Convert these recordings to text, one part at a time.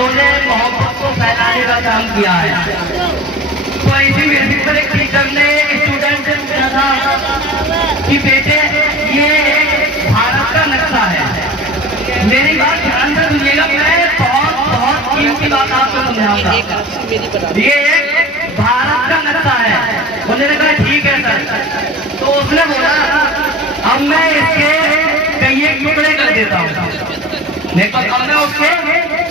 इन्होंने मोहब्बत को फैलाने का काम किया है। तो इसी बेसिस पर एक टीचर ने स्टूडेंट से पूछा था कि बेटे ये भारत का नक्शा है। मेरी बात ध्यान से सुनिएगा, मैं बहुत कीमती बात आपको समझाऊंगा। ये एक भारत का नक्शा है। उन्होंने कहा ठीक है सर। तो उसने बोला अब मैं इसके कई एक टुकड़े कर देता हूँ। लेकिन अब मैं उसके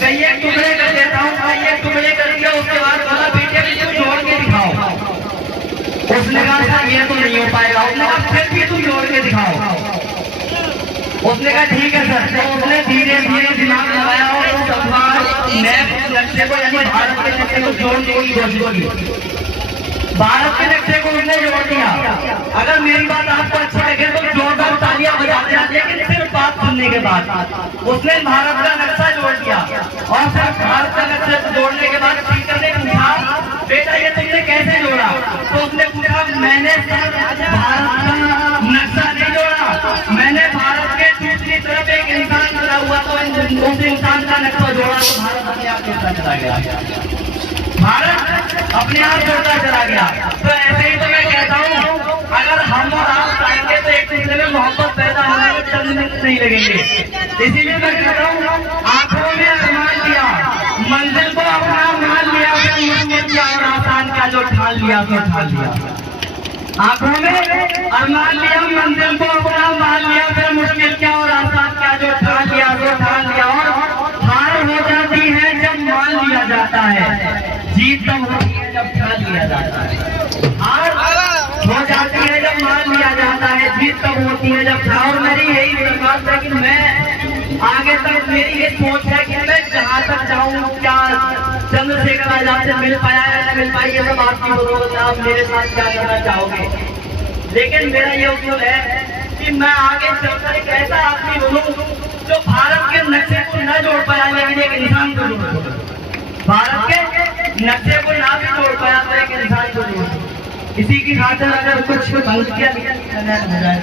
कई एक टुकड़े कर देता हूँ। कई एक टुकड़े कर दिया, उसके बाद बोला बेटे तुम जोड़ के दिखाओ। उसने कहा सर ये तो नहीं हो पाएगा। उसने कहा फिर भी तुम जोड़ के दिखाओ। उसने कहा ठीक है सर। तो उसने धीरे धीरे दिमाग लगाया और नक्शे को यानी भारत के नक्शे को जोड़ने की कोशिश की। भारत के नक्शे को उसने जोड़ दिया। अगर मेरी बात आपको अच्छी लगे तो जोरदार तालियां बजा देना, लेकिन सिर्फ बात सुनने के बाद। उसने भारत का नक्शा जोड़ दिया और सिर्फ भारत का नक्शे को जोड़ने के बाद टीचर ने पूछा बेटा ये तुमने कैसे जोड़ा? तो उसने पूछा मैंने भारत का नक्शा नहीं जोड़ा, मैंने भारत के दूसरी तरफ एक इंसान खड़ा हुआ तो उस इंसान का नक्शा जोड़ा तो भारत अपने आप जोड़ता चला गया। भारत अपने आप जोड़ता चला गया। तो ऐसे ही तो मैं कहता हूँ अगर हम और आप चाहेंगे तो एक दूसरे में मोहब्बत पैदा होने में चंद मिनट नहीं लगेंगे। इसीलिए मैं कहता हूँ आंखों में अरमान लिया, मंजिल को अपना मान लिया, फिर मुश्किल क्या और आसान का जो ठान लिया तो ठान लिया। आंखों में अरमान लिया, मंजिल को अपना मान लिया, फिर मुश्किल क्या और आसान का जो ठान लिया तो ठान लिया। और हार हो जाती है जब मान लिया जाता है, जीत तब होती है जब ठान लिया जाता है। हार हो जाती है जब मान लिया जाता है, जीत तब होती है जब ठान। और मेरी यही विश्वास है कि मैं आगे तक मेरी ये सोच है कि मैं जहाँ तक जाऊँ, क्या चंद्रशेखर आजाद से मिल पाया या न मिल पाई ये सब आपकी बदौलत, आप मेरे साथ क्या करना चाहोगे। लेकिन मेरा ये उसूल है कि मैं आगे चलकर एक ऐसा आदमी बनूं जो भारत के नक्शे को न जोड़ पाया लेकिन एक इंसान को जोड़, भारत के नक्शे को ना भी जोड़ पाया तो एक इंसान को जोड़। इसी की खातिर अगर कुछ पंक्तियां हो जाए